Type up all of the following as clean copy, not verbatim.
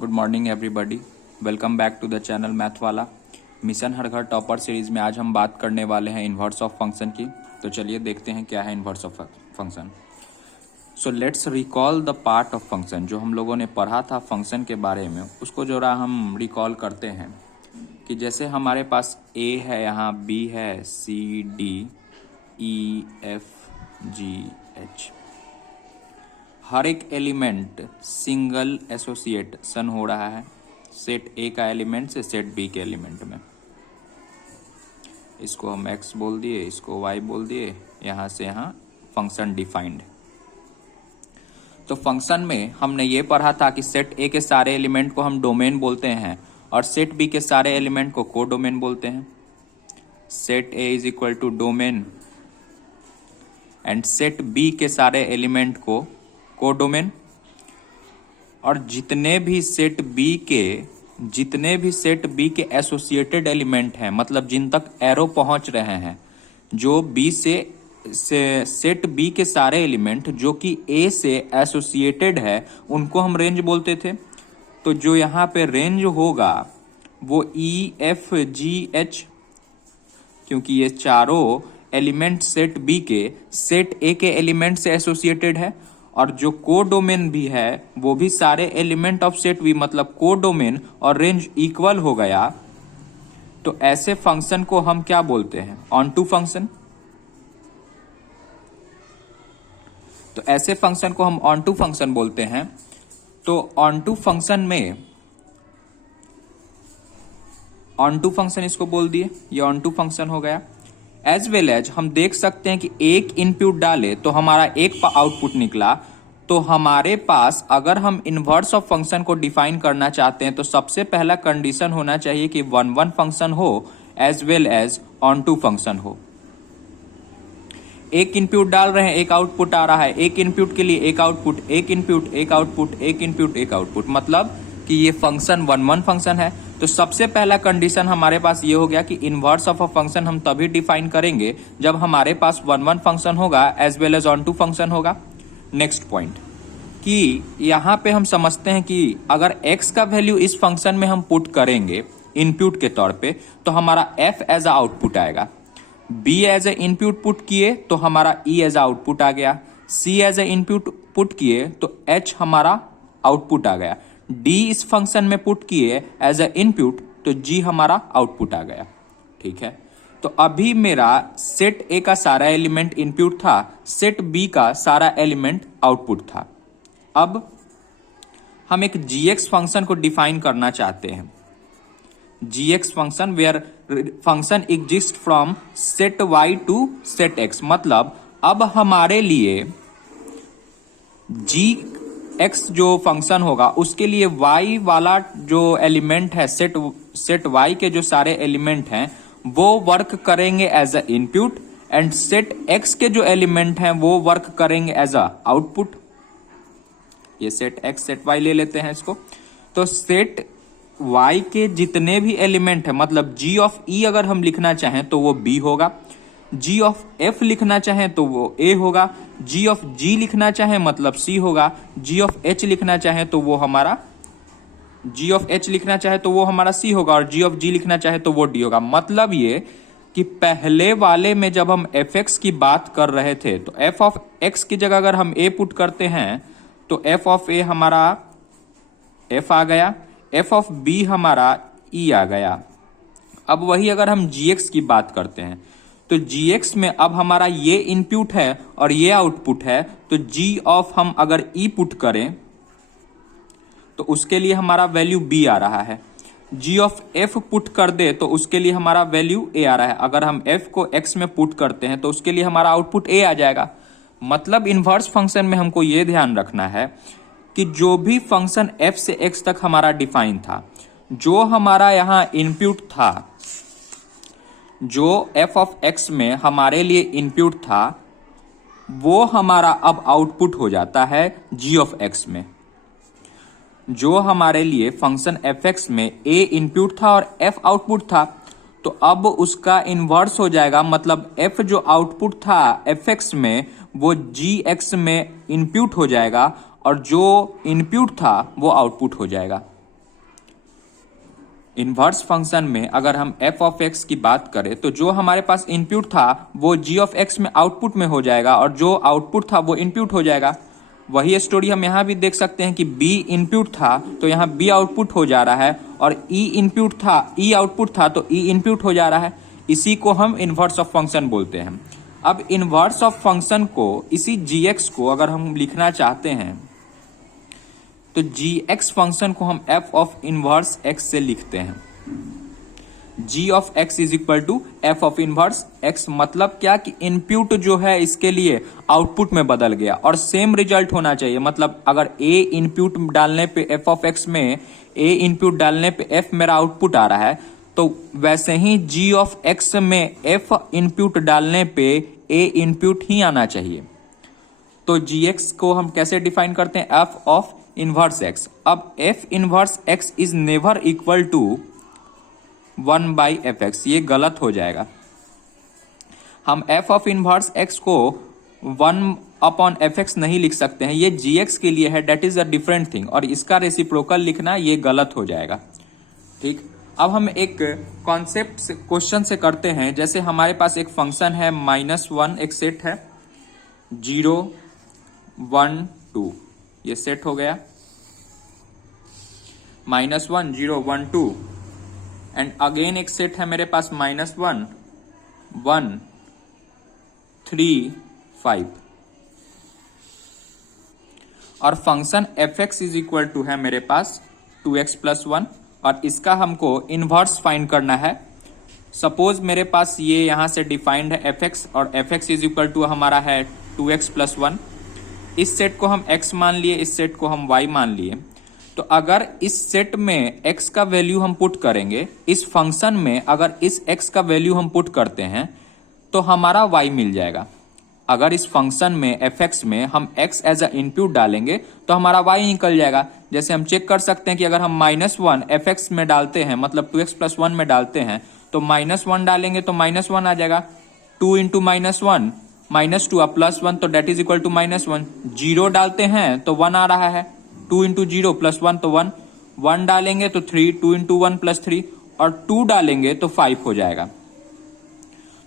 Good morning everybody, welcome back to the channel math वाला। Mission हर घर topper series में आज हम बात करने वाले हैं इन्वर्स ऑफ फंक्शन की। तो चलिए देखते हैं क्या है inverse of function. So let's recall the part of function. जो हम लोगों ने पढ़ा था फंक्शन के बारे में, उसको जरा हम रिकॉल करते हैं कि जैसे हमारे पास ए है, यहाँ बी है, C D E F G H, हर एक एलिमेंट सिंगल एसोसिएशन हो रहा है सेट ए का एलिमेंट से सेट बी के एलिमेंट में। इसको हम x बोल दिए, इसको y बोल दिए, यहां से यहां फंक्शन डिफाइंड। तो फंक्शन में हमने ये पढ़ा था कि सेट ए के सारे एलिमेंट को हम डोमेन बोलते हैं और सेट बी के सारे एलिमेंट को को डोमेन बोलते हैं। Set A is equal to domain and set B के सारे एलिमेंट को कोडोमेन। और जितने भी सेट बी के एसोसिएटेड एलिमेंट हैं, मतलब जिन तक एरो पहुंच रहे हैं, जो बी से सेट बी के सारे एलिमेंट जो कि ए से एसोसिएटेड है, उनको हम रेंज बोलते थे। तो जो यहाँ पे रेंज होगा वो ई एफ जी एच, क्योंकि ये चारों एलिमेंट सेट बी के सेट ए के एलिमेंट से एसोसिएटेड है। और जो कोडोमेन भी है वो भी सारे एलिमेंट ऑफ सेट बी, मतलब कोडोमेन और रेंज इक्वल हो गया। तो ऐसे फंक्शन को हम क्या बोलते हैं? Onto function. तो ऐसे फंक्शन को हम ऑनटू फंक्शन बोलते हैं। तो ऑनटू फंक्शन इसको बोल दिए, ये ऑनटू फंक्शन हो गया। एज वेल एज हम देख सकते हैं कि एक इनपुट डाले तो हमारा एक आउटपुट निकला। तो हमारे पास अगर हम इनवर्स ऑफ फंक्शन को डिफाइन करना चाहते हैं तो सबसे पहला कंडीशन होना चाहिए कि 1-1 फंक्शन हो as well as onto function हो। एक इनपुट डाल रहे हैं, एक आउटपुट आ रहा है, एक इनपुट के लिए एक आउटपुट, एक इनपुट एक आउटपुट, एक इनपुट एक आउटपुट, मतलब कि ये फंक्शन 1-1 फंक्शन है। तो सबसे पहला कंडीशन हमारे पास ये हो गया कि इनवर्स ऑफ अ फंक्शन हम तभी डिफाइन करेंगे जब हमारे पास 1-1 फंक्शन होगा as well as onto function होगा। नेक्स्ट पॉइंट कि यहां पे हम समझते हैं कि अगर x का वैल्यू इस फंक्शन में हम पुट करेंगे इनपुट के तौर पे, तो हमारा f एज अ आउटपुट आएगा। b as a input put किए तो हमारा e एज आउटपुट आ गया। c as a input put किए तो h हमारा आउटपुट आ गया। d इस फंक्शन में पुट किए एज ए इनपुट तो g हमारा आउटपुट आ गया। ठीक है, तो अभी मेरा सेट a का सारा एलिमेंट इनपुट था, सेट b का सारा एलिमेंट आउटपुट था। अब हम एक gx फंक्शन को डिफाइन करना चाहते हैं। gx function where function exist from set y to set x, मतलब अब हमारे लिए gx जो फंक्शन होगा उसके लिए y वाला जो एलिमेंट है, सेट y के जो सारे एलिमेंट हैं वो वर्क करेंगे as a input and set x के जो एलिमेंट हैं वो वर्क करेंगे एज अ आउटपुट। ये सेट x सेट y ले लेते हैं इसको। तो सेट y के जितने भी एलिमेंट है, मतलब g ऑफ e अगर हम लिखना चाहें तो वो b होगा, g ऑफ f लिखना चाहें तो वो a होगा, g ऑफ g लिखना चाहें मतलब c होगा, g ऑफ h लिखना चाहें तो वो हमारा c होगा और g ऑफ g लिखना चाहे तो वो d होगा। मतलब ये कि पहले वाले में जब हम fx की बात कर रहे थे तो f ऑफ x की जगह अगर हम a पुट करते हैं तो f ऑफ a हमारा f आ गया, f ऑफ b हमारा e आ गया। अब वही अगर हम gx की बात करते हैं तो gx में अब हमारा ये इनपुट है और ये आउटपुट है, तो g ऑफ हम अगर e पुट करें तो उसके लिए हमारा वैल्यू b आ रहा है। g ऑफ f पुट कर दे तो उसके लिए हमारा वैल्यू a आ रहा है। अगर हम f को x में पुट करते हैं तो उसके लिए हमारा आउटपुट a आ जाएगा। मतलब इनवर्स फंक्शन में हमको ये ध्यान रखना है कि जो भी फंक्शन f से x तक हमारा डिफाइन था, जो हमारा यहाँ इनपुट था, जो f ऑफ x में हमारे लिए इनपुट था, वो हमारा अब आउटपुट हो जाता है g ऑफ x में। जो हमारे लिए फंक्शन fx में a इनपुट था और f आउटपुट था, तो अब उसका इनवर्स हो जाएगा, मतलब f जो आउटपुट था fx में वो gx में इनपुट हो जाएगा और जो इनपुट था वो आउटपुट हो जाएगा। इन्वर्स फंक्शन में अगर हम एफ ऑफ एक्स की बात करें तो जो हमारे पास इनपुट था वो जी ऑफ एक्स में आउटपुट में हो जाएगा और जो आउटपुट था वो इनपुट हो जाएगा। वही स्टोरी हम यहाँ भी देख सकते हैं कि बी इनपुट था तो यहाँ बी आउटपुट हो जा रहा है और ई इनपुट था, ई आउटपुट था तो ई इनपुट हो जा रहा है। इसी को हम इन्वर्स ऑफ फंक्शन बोलते हैं। अब इन्वर्स ऑफ फंक्शन को, इसी जी एक्स को अगर हम लिखना चाहते हैं तो जी एक्स फंक्शन को हम एफ ऑफ इनवर्स एक्स से लिखते हैं। G of X is equal to F of inverse X. मतलब क्या कि इनपुट जो है इसके लिए आउटपुट में बदल गया और सेम रिजल्ट होना चाहिए। मतलब अगर ए इनपुट डालने पे एफ ऑफ एक्स में ए इनपुट डालने पे एफ मेरा आउटपुट आ रहा है तो वैसे ही जी ऑफ एक्स में एफ इनपुट डालने पे ए इनपुट ही आना चाहिए। तो जी एक्स को हम कैसे डिफाइन करते हैं? F of inverse X. अब F inverse X is never equal to 1/fx, ये गलत हो जाएगा। हम एफ ऑफ इनवर्स एक्स को 1/fx नहीं लिख सकते हैं, ये gx के लिए है, that is a different thing. और इसका रेसिप्रोकल लिखना ये गलत हो जाएगा। ठीक, अब हम एक कॉन्सेप्ट क्वेश्चन से करते हैं। जैसे हमारे पास एक फंक्शन है -1, एक सेट है 0 1 2, ये सेट हो गया -1 0 1 2 एंड अगेन एक सेट है मेरे पास -1 1 3 5 और function fx is equal to है मेरे पास 2x + 1 और इसका हमको इनवर्स फाइंड करना है। सपोज मेरे पास ये यहां से डिफाइंड है fx और fx इज इक्वल टू हमारा है 2x + 1। इस सेट को हम x मान लिए, इस सेट को हम y मान लिए। तो अगर इस सेट में x का वैल्यू हम पुट करेंगे, इस फंक्शन में अगर इस x का वैल्यू हम पुट करते हैं तो हमारा y मिल जाएगा। अगर इस फंक्शन में fx में हम x एज अ इनपुट डालेंगे तो हमारा y निकल जाएगा। जैसे हम चेक कर सकते हैं कि अगर हम -1 fx में डालते हैं, मतलब 2x + 1 में डालते हैं तो -1 डालेंगे तो -1 आ जाएगा। 2 × -1 -2 और +1 तो डेट इज इक्वल टू -1। 0 डालते हैं तो 1 आ रहा है, 2 × 0 + 1 तो 1, 1 डालेंगे तो 3, 2 × 1 + 3 और 2 डालेंगे तो 5 हो जाएगा।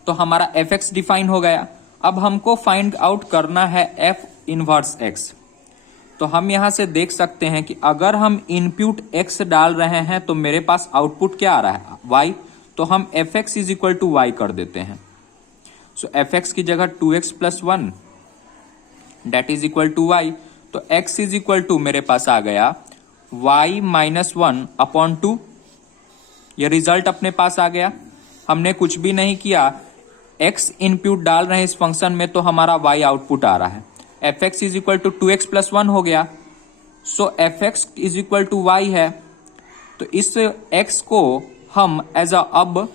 तो हमारा fx डिफाइन हो गया। अब हमको फाइंड आउट करना है f इनवर्स x। तो हम यहां से देख सकते हैं कि अगर हम इनपुट x डाल रहे हैं तो मेरे पास आउटपुट क्या आ रहा है? y। तो हम fx is equal to y कर देते हैं। सो fx की जगह 2x + 1 that is equal to y। तो x इज इक्वल टू मेरे पास आ गया y - 1/2। ये रिजल्ट अपने पास आ गया। हमने कुछ भी नहीं किया, x इनपुट डाल रहे हैं इस फंक्शन में तो हमारा y आउटपुट आ रहा है। fx is equal to 2x + 1 हो गया। So fx is equal to y है। तो इस x को हम एज अ अब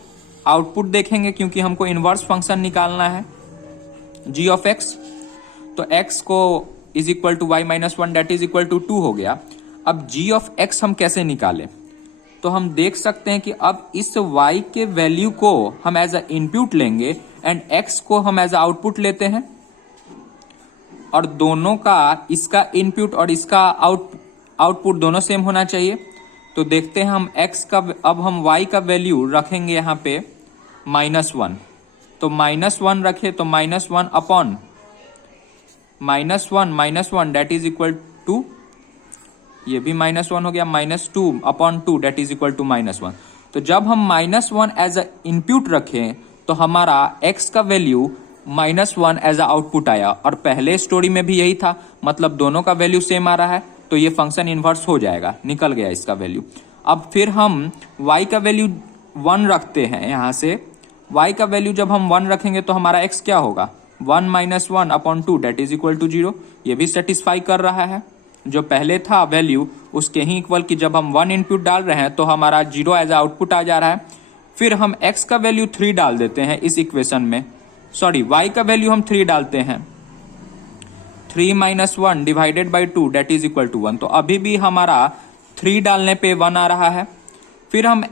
आउटपुट देखेंगे क्योंकि हमको इनवर्स फंक्शन निकालना है g ऑफ x। तो x को is equal to y - 1 that is equal to 2 हो गया। अब g ऑफ x हम कैसे निकालें? तो हम देख सकते हैं कि अब इस y के वैल्यू को हम एज अ इनपुट लेंगे एंड x को हम एज अ आउटपुट लेते हैं और दोनों का, इसका इनपुट और इसका आउटपुट दोनों सेम होना चाहिए। तो देखते हैं हम x का, अब हम y का वैल्यू रखेंगे यहाँ पे -1। तो -1 रखे तो -1 upon -1 that is equal to, ये भी -1 हो गया, -2/2 डेट इज इक्वल टू -1। तो जब हम -1 एज अ इनपुट रखें तो हमारा x का वैल्यू -1 एज अ आउटपुट आया और पहले स्टोरी में भी यही था, मतलब दोनों का वैल्यू सेम आ रहा है तो ये फंक्शन इनवर्स हो जाएगा, निकल गया इसका वैल्यू। अब फिर हम y का वैल्यू 1 रखते हैं। यहाँ से y का वैल्यू जब हम 1 रखेंगे तो हमारा x क्या होगा? 1 - 1/2 डेट इज इक्वल टू 0। ये भी सेटिस्फाई कर रहा है, जो पहले था वैल्यू उसके ही इक्वल की जब हम 1 इनपुट डाल रहे हैं तो हमारा 0 एज आउटपुट आ जा रहा है। फिर हम x का वैल्यू 3 डाल देते हैं इस इक्वेशन में, सॉरी y का वैल्यू हम 3 डालते हैं। 3 - 1 divided by 2 that is equal to 1। तो अभी भी हमारा 3 डालने पे 1 आ रहा है। फिर हम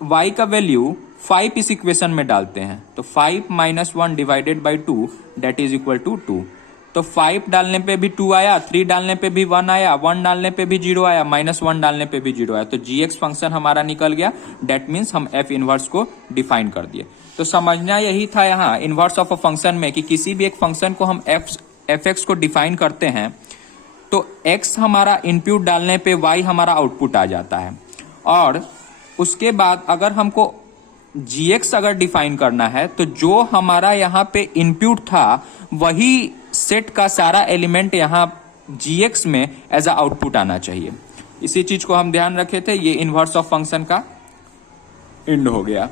y का वैल्यू 5 इस इक्वेशन में डालते हैं तो 5 - 1 divided by 2 that is equal to 2। तो 5 डालने पे भी 2 आया, 3 डालने पे भी 1 आया, 1 डालने पे भी 0 आया, -1 डालने पे भी 0 आया। तो gx फंक्शन हमारा निकल गया। डेट मीन्स हम f इनवर्स को डिफाइन कर दिए। तो समझना यही था यहाँ इनवर्स ऑफ अ फंक्शन में कि किसी भी एक फंक्शन को हम fx को डिफाइन करते हैं तो x हमारा इनपुट डालने पे y हमारा आउटपुट आ जाता है, और उसके बाद अगर हमको gx अगर डिफाइन करना है तो जो हमारा यहाँ पे इनपुट था वही सेट का सारा एलिमेंट यहाँ gx में एज अ आउटपुट आना चाहिए। इसी चीज को हम ध्यान रखे थे। ये इनवर्स ऑफ फंक्शन का एंड हो गया।